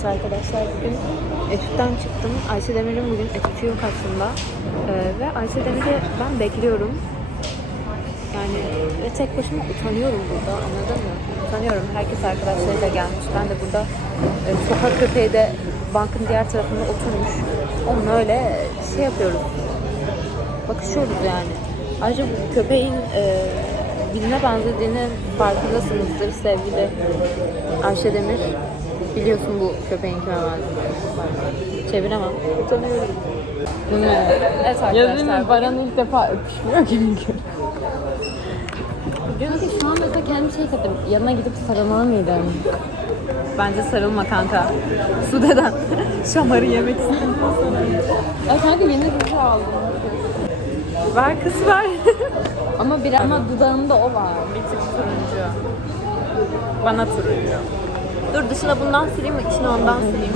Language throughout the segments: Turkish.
Evet arkadaşlar bugün etütten çıktım. Ayşe Demir'in bugün etütü yok aslında. Ee, ve Ayşe Demir'i ben bekliyorum. Yani ve tek başıma utanıyorum burada anladın mı? Utanıyorum. Herkes arkadaşlarıyla gelmiş. Ben de burada e, sokak köpeği de bankın diğer tarafında oturmuş. Onunla öyle şey yapıyoruz. Bakışıyoruz yani. Ayrıca bu köpeğin e, birine benzediğini farkındasınızdır sevgili Ayşe Demir. Biliyorsun bu köpeğin benzediğini. Çeviremem. Utanıyorum. Evet arkadaşlar. Baran ilk defa öpüşmüyor gibi. Bugün Şu an mesela kendi şey hissettim. Yanına gidip sarılmalı mıydım? bence sarılma kanka. Sude'den şamarı yemek istedim. Ya kanka yeni dizi aldım. Ver kız ver. Ama bir ama dudağında o var. Bir tık turuncu. Bana turuncu. Dur dışına bundan sileyim mi? İçine ondan sileyim.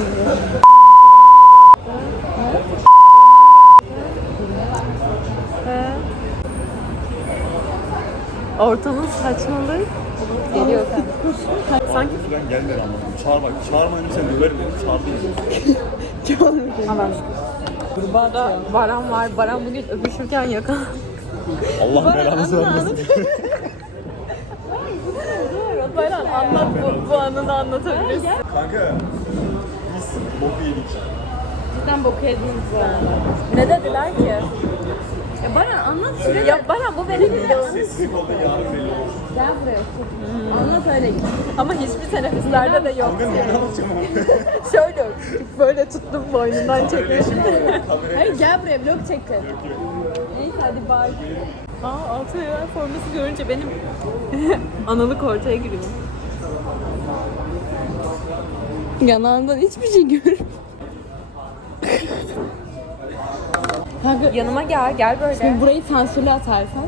Ortamın saçmalığı geliyor. Sanki Ben gelmedi anladım. Çağır bak. Çağırmayınca sen döverim beni. Çağırdın. Allah Burada Baran var. Baran bugün öpüşürken yakın. Allah belanızı vermesin. Baran anlat bu, bu anını anlatabilirsin. Kanka biz boku yedik. Cidden boku yediniz yani. Ne dediler ki? Ya Baran anlat Ya Baran bu benim videom. Sessizlik oldu yarın belli olur. Gel buraya otur. Anlat öyle git. Ama hiçbir teneffüslerde de yok. Kanka ne anlatacağım onu? Şöyle böyle tuttum boynundan çektim. Hayır gel buraya vlog çekeceğiz. Neyse hadi bay. Aa altı ayar forması görünce benim analık ortaya giriyor. Yanağından hiçbir şey gör. Kanka Yanıma gel, gel böyle. şimdi burayı sansürle atarsan.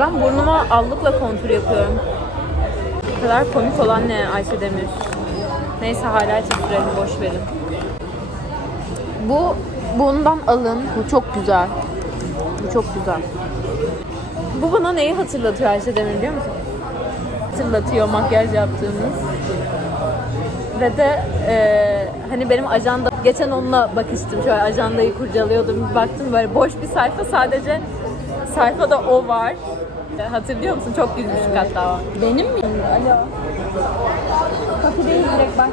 Ben burnuma allıkla kontur yapıyorum. Bu kadar komik olan ne Ayşe Demir? Neyse hala çizdirelim, boş verin. Bu bundan alın. Bu çok güzel. Bu çok güzel. Bu bana neyi hatırlatıyor Ayşe Demir biliyor musun? Hatırlatıyor makyaj yaptığımız. Ve de e, hani benim ajanda geçen onunla bakıştım şöyle ajandayı kurcalıyordum bir baktım böyle boş bir sayfa sadece sayfada o var. E, Hatırlıyor musun? Çok gülmüştük hatta. Benim mi? Alo. Kafedeyiz direkt bak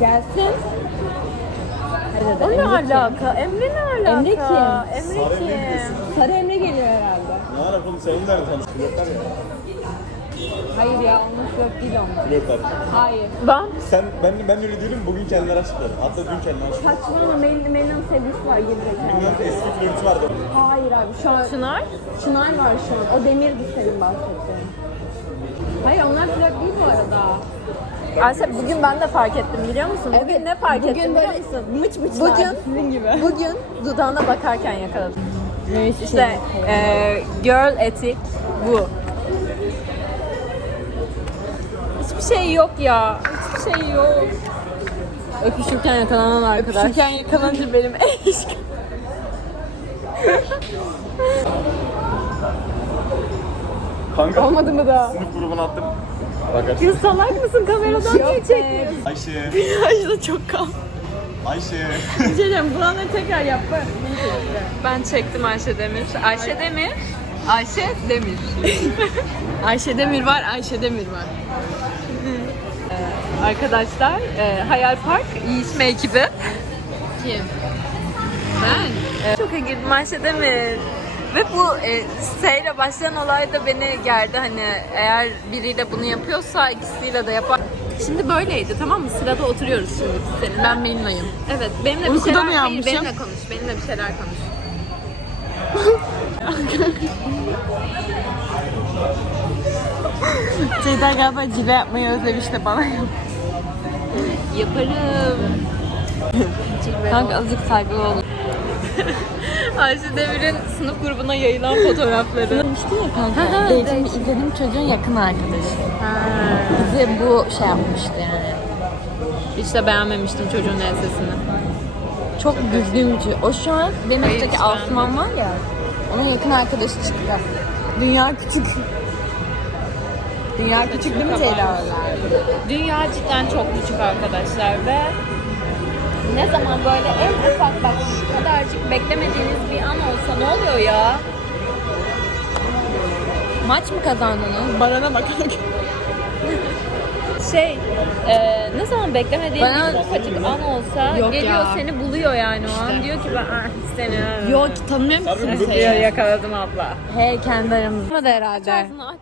bir O ne alaka? Emre ne alaka? Emre kim? Emre kim? Sarı Emre geliyor herhalde. Ne ara oğlum senin nerede? Flörtler ya. Hayır ya onun flört değil onun. Flörtler. Hayır. Ben Sen, ben, ben öyle değilim. Bugün kendileri açıkladı. Hatta dün kendileri açıkladı. Saçmalama Melin, Melin'in sevgilisi var gerizekalı. Bilmem eski flörtü vardı. Hayır abi şu an Çınar. Çınar var şu an. O Demir'di senin bahsettiğin. Hayır onlar flört değil bu arada. Ayşe bugün ben de fark ettim biliyor musun? Bugün ne fark ettim Bugün biliyor böyle musun? mıç mıçlar. Bugün- Sizin gibi. Bugün dudağına bakarken yakaladım. Ne İşte e, girl etik bu. Hiçbir şey yok ya. Hiçbir şey yok. Öpüşürken yakalanan arkadaş. Öpüşürken yakalanınca benim eş. Kanka Olmadı mı da? sınıf grubuna attım. Bak Kız salak mısın? Kameradan niye çekiyorsun? Ayşe. Ayşe çok kal. Ayşe. Bir şey diyeceğim. Buranları tekrar yap. Ben çektim Ayşe Demir. Ayşe Demir. Ayşe Demir. Ayşe Demir var, Ayşe Demir var. Arkadaşlar e, Hayal Park yiyişme ekibi. Kim? Ben. Çok girdim Ayşe Demir. Ve bu e, S ile başlayan olay da beni gerdi. Hani eğer biriyle bunu yapıyorsa ikisiyle de yapar. Şimdi böyleydi tamam mı? Sırada oturuyoruz şimdi biz seninle. Ben Melina'yım. Evet benimle bir Uykudan şeyler... Hayır benimle konuş. Benimle bir şeyler konuş. Ceyda galiba cile yapmayı özlemiş de bana Yaparım. Kanka azıcık saygılı ol. Ayşe Demir'in sınıf grubuna yayılan fotoğrafları. Demiştin ya kanka. Ha, ha, Date'imi izlediğim çocuğun yakın arkadaşı. Bize bu şey yapmıştı yani. Hiç de beğenmemiştim çocuğun ensesini. Çok düzgün bir. O şu an benim üstteki Asuman var ya. Onun yakın arkadaşı çıktı. Dünya küçük. Dünya küçük değil mi Ceyda? Dünya cidden çok küçük arkadaşlar ve ne zaman böyle en ufak bak şu kadarcık beklemediğiniz bir an olsa ne oluyor ya? Maç mı kazandınız? Barana bak. şey, e, ne zaman beklemediğin Bana- bir ufacık an olsa Yok geliyor ya. seni buluyor yani o an. Diyor ki ben ah, istemiyorum. Yok Sarı seni. Diyor, yakaladım abla. He kendi aramızda da herhalde. Ağzını aç.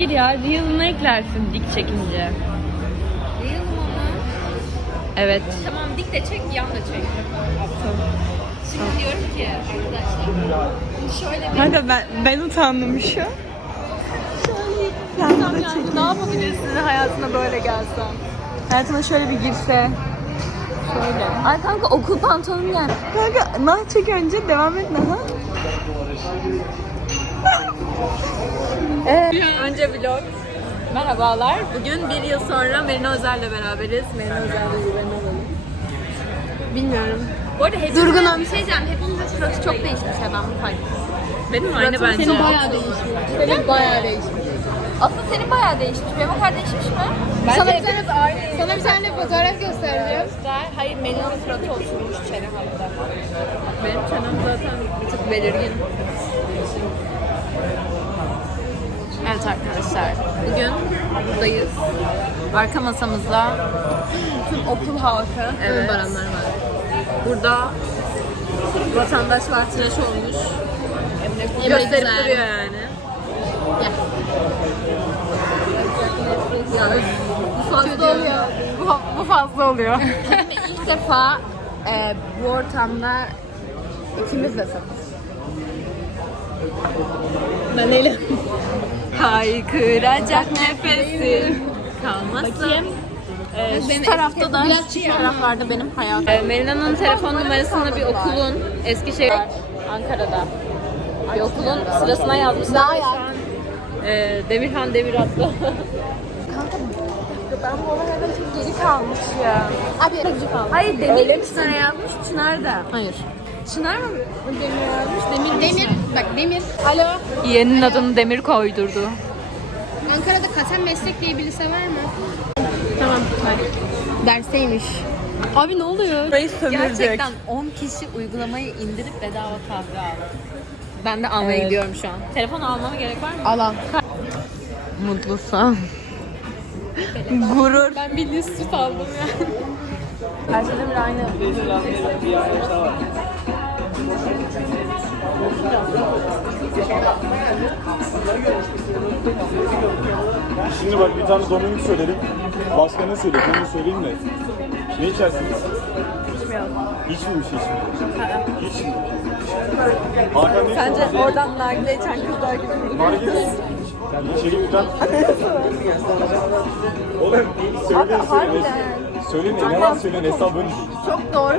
Bir ya Reel'ını eklersin dik çekince. Evet. Tamam dik de çek, yan da çek. Şimdi diyorum ki arkadaşlar şöyle bir Kanka ben, ben utandım şu an. yani ne yapabilirsin hayatına böyle gelsen? Hayatına şöyle bir girse. Şöyle. Ay kanka okul pantolonum yani. Kanka nah çek önce devam et naha. Önce vlog. Merhabalar. Bugün bir yıl sonra Merina Özer'le beraberiz. Merina Özer'le yüreğini alalım. Bilmiyorum. Bu arada hepimiz... Durgunum. Bir şey diyeceğim. Hepimizin suratı çok değişmiş ya ben bunu fark ettim. Benim aynı bence. Senin bayağı değişmiş. Senin bayağı değişmiş. Aslında senin bayağı değişmiş. Benim kadar değişmiş mi? Bence hepimiz aynı. Sana bir tane fotoğraf göstereceğim. Hayır Melina'nın suratı oturmuş çene hatta. Benim çenem zaten bir tık belirgin. Evet arkadaşlar, bugün buradayız. Arka masamızda Tüm okul halkı. Evet. Baranlar var. burada vatandaşlar tıraş olmuş. Emre Gösterip Güzel. duruyor yani. Gel. Bu fazla oluyor. Bu, bu fazla oluyor. İlk defa e, bu ortamda ikimiz de satız. Ben neyle? Haykıracak nefesim kalmasın. Ee, şu tarafta da şu taraflarda benim hayatım. Ee, Melina'nın telefon numarasını bir okulun Eskişehir Ankara'da bir okulun sırasına yazmışlar. Daha Şu an, e, Demirhan Demiratlı. Ben bu olaylardan çok geri kalmış ya. Abi Hayır Demir misin? Çınar'a yazmış Çınar da. Hayır. Çınar mı? Demir yazmış. Demir. Demir. Bak Demir. Alo. Yeğenin adını Demir koydurdu. Ankara'da katen meslek diye birisi var mı? Tamam. Dersteymiş. Abi ne oluyor? Burayı Gerçekten 10 kişi uygulamayı indirip bedava kahve aldı. Ben de almaya Evet. gidiyorum şu an. Telefon almama gerek var mı? Alan. Mutlusun. Gurur. Ben bildiğin süt aldım ya. Her şeyden bir aynı. Şimdi bak bir tane Dominic söyledim. Başka ne söyleyeyim? Onu söyleyeyim de. Ne içersiniz? İçmiyorum. Hiç mi bir şey içmiyor? Hiç mi? Hakan ne Sence Oradan nargile içen kızlar gibi. Margit. İçeri lütfen. Oğlum söyleyin söyleyin. Söyleyin ne yalan söyleyin hesabı değil. Çok doğru.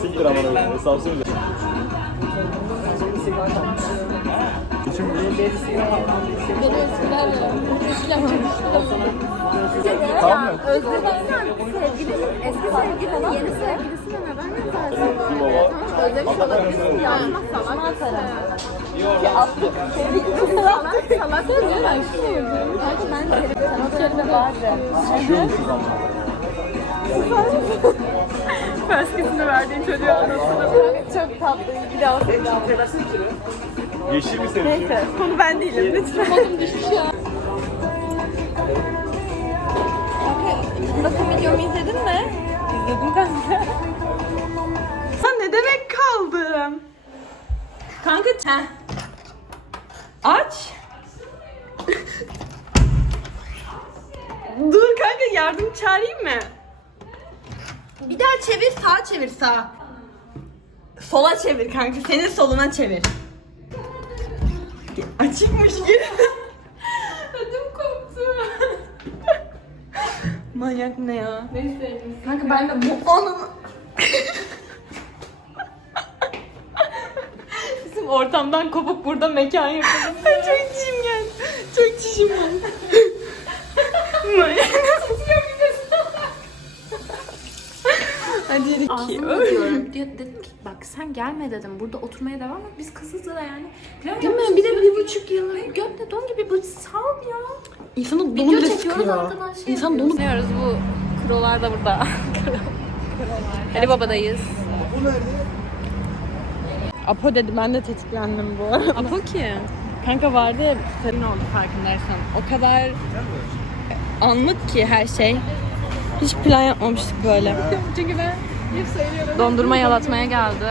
Siktir ama öyle hesabı söyle. İçim Tamam mı? Özlediysen sevgilinin, eski sevgilinin yeni sevgilisine neden yazarsın? Özlemiş olabilirsin. Yazmak salak. Ya attık. Salak salak. Kanka ben sana söyleme vardı. Sıkıyormuşuz ama. Maskesini verdiğin çocuğa anasını Çok tatlı. Bir daha seveceğim. Yeşil mi senin için? Konu ben değilim lütfen. Kodum düştü şu an. Bakın videomu izledin mi? İzledim kanka. Sen ne demek kaldım? Kanka heh. Aç. Dur kanka yardım çağırayım mı? Bir daha çevir sağa çevir sağ. Sola çevir kanka senin soluna çevir. Açıkmış geri. Ödüm koptu. Manyak ne ya? Kanka ben de bu Anam. ortamdan kopup burada mekan yapalım. çok çişim geldi. Çok çişim geldi. Hadi yedik ki. Diyorum. Diyor, dedim ki bak sen gelme dedim. Burada oturmaya devam et. Biz kızız da yani. Plan Değil mi? Bir de bir buçuk yıl. Gökte don gibi bu sal ya. İnsanın donu bile çekiyoruz sıkıyor. şey İnsan donu yapıyoruz. bu krolar da burada. Ali Baba'dayız. Apo dedi ben de tetiklendim bu arada. Apo ki. Kanka vardı ya senin oldu farkındaysan. O kadar anlık ki her şey. Hiç plan yapmamıştık böyle. Çünkü ben. Dondurma yalatmaya geldi.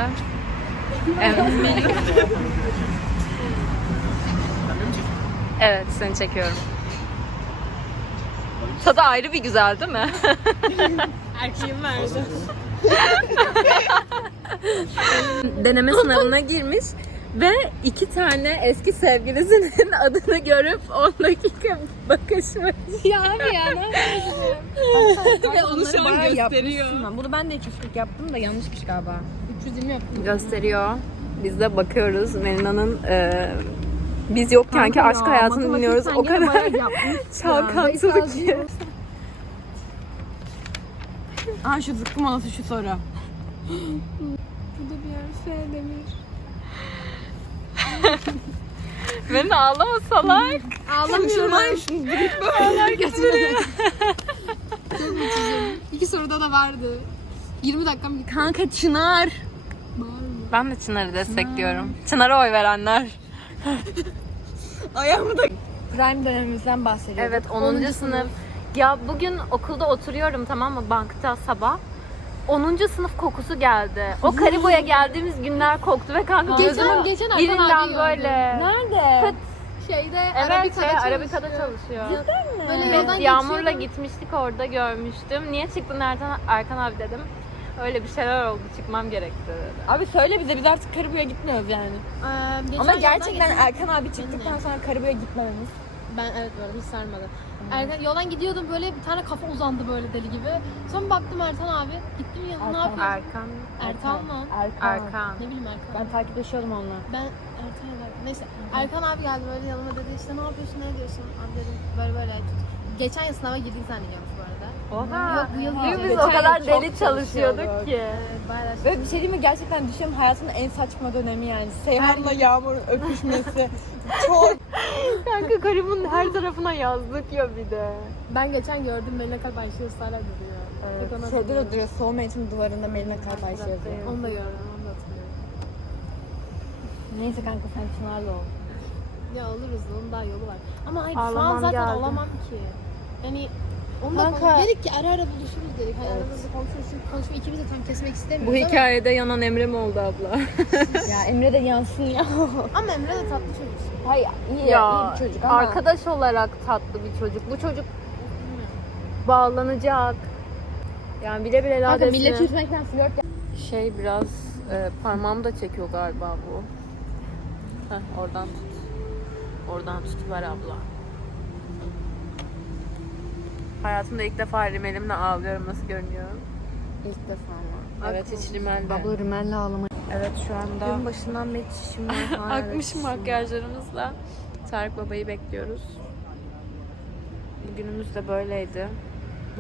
Evet. evet seni çekiyorum. Tadı ayrı bir güzel değil mi? Erkeğim verdi. Deneme sınavına girmiş ve iki tane eski sevgilisinin adını görüp 10 dakika bakışmış. Ya abi ya ne Ve onu şu an gösteriyor. yapmışsın. Bunu ben de 340 yaptım da yanlışmış galiba. 320 yaptım. Gösteriyor. Biz de bakıyoruz. Melina'nın e, biz yokken ki aşk hayatını dinliyoruz. O kadar çalkantılı ki. Aa şu zıkkım anası şu soru. Beni ağlama salak. Ağlamıyorum. Şunu Ağlar götürüyor. Çok mutsuzum. İki soruda da vardı. 20 dakikam gitti. Kanka Çınar. Ben de Çınar'ı destekliyorum. Çınar'a oy verenler. Ayağımı da Prime dönemimizden bahsediyorum. Evet 10. sınıf. Ya bugün okulda oturuyorum tamam mı bankta sabah. 10. sınıf kokusu geldi. O Karibo'ya geldiğimiz günler koktu ve kanka Geçen- gözümün geçen Erkan birinden abi gördüm. böyle. Nerede? Kıt. Şeyde Evet Arabika'da şey, çalışıyor. Arabika'da çalışıyor. Böyle Biz yoldan Yağmur'la geçiyordum. gitmiştik orada görmüştüm. Niye çıktın Erkan, Erkan abi dedim. Öyle bir şeyler oldu çıkmam gerekti dedi. Abi söyle bize biz artık Karabük'e gitmiyoruz yani. Ee, geçen Ama yoldan gerçekten geçiyordum. Erkan abi çıktıktan sonra Karabük'e gitmememiz. Ben evet böyle hiç sarmadı. Erkan yoldan gidiyordum böyle bir tane kafa uzandı böyle deli gibi. Sonra baktım Ertan abi. Gittim yanına ne yapıyor? Erkan. Ertan mı? Erkan. Erkan. Ne bileyim Erkan. Ben takipleşiyordum onunla. Ben Ertan da- neyse Erkan abi geldi böyle yanıma dedi işte ne yapıyorsun ne ediyorsun abi dedim böyle böyle geçen yıl sınava girdik zannediyormuş bu arada. Oha. Yok, bu yıl Biz, değil. biz Geçen o kadar yıl çok deli çalışıyorduk çalışıyorduk. ki. Ee, bayağı Ve bir şey değil mi? Gerçekten düşünüyorum hayatımın en saçma dönemi yani. Seyhan'la Yağmur'un öpüşmesi. Çok Kanka Karib'in her tarafına yazdık ya bir de. Ben geçen gördüm Melina Kalp Ayşe ısrarla duruyor. Evet. Şeyde de hatırlıyorum. duruyor. Soulmate'in duvarında Melina Kalp Ayşe yazıyor. onu da gördüm onu da hatırlıyorum. Neyse kanka sen Çınar'la ol. Ya oluruz onun daha yolu var. Ama hayır şu an Ağlamam zaten geldi. olamam ki. Yani onu da Kanka- dedik ki ara ara buluşuruz dedik. Hani aramızda konuşuruz. Çünkü konuşmayı ikimiz de tam kesmek Bu istemiyoruz ama- hikayede yanan Emre mi oldu abla? ya Emre de yansın ya. Ama Emre de tatlı çocuk. Hayır iyi, iyi ya bir çocuk ama. arkadaş olarak tatlı bir çocuk. Bu çocuk bağlanacak. Yani bile bile Kanka ladesine- milleti üzmekten flört Şey biraz e, parmağımı da çekiyor galiba bu. Heh, oradan tut. Oradan tutuver abla. Hayatımda ilk defa rimelimle ağlıyorum. Nasıl görünüyor? İlk defa mı? Evet hiç rimelle. Abla rimelle ağlama. Evet şu anda Gün başından beri çişim var. akmış makyajlarımızla Tarık Baba'yı bekliyoruz. Bugünümüz de böyleydi.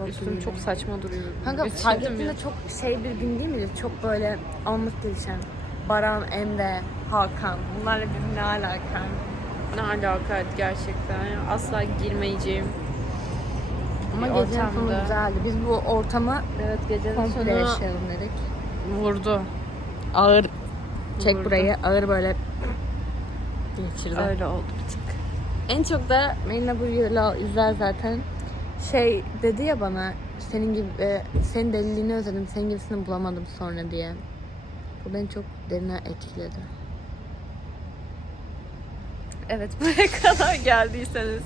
Üstüm çok saçma duruyor. Kanka fark ettiğinde çok şey bir gün değil miydi? Çok böyle anlık gelişen. Baran, Emre, Hakan. Bunlarla bizim ne alaka? Ne alakaydı gerçekten. Asla girmeyeceğim. Ama Bir gecenin sonu ortamda. güzeldi. Biz bu ortamı Evet gecenin komple sonu yaşayalım dedik. vurdu. Ağır. Çek Vurdu. burayı. Ağır böyle geçirdi. Öyle oldu bir tık. En çok da Melina bu videoyu izler zaten. Şey dedi ya bana senin gibi e, senin deliliğini özledim. Senin gibisini bulamadım sonra diye. Bu beni çok derine etkiledi. Evet buraya kadar geldiyseniz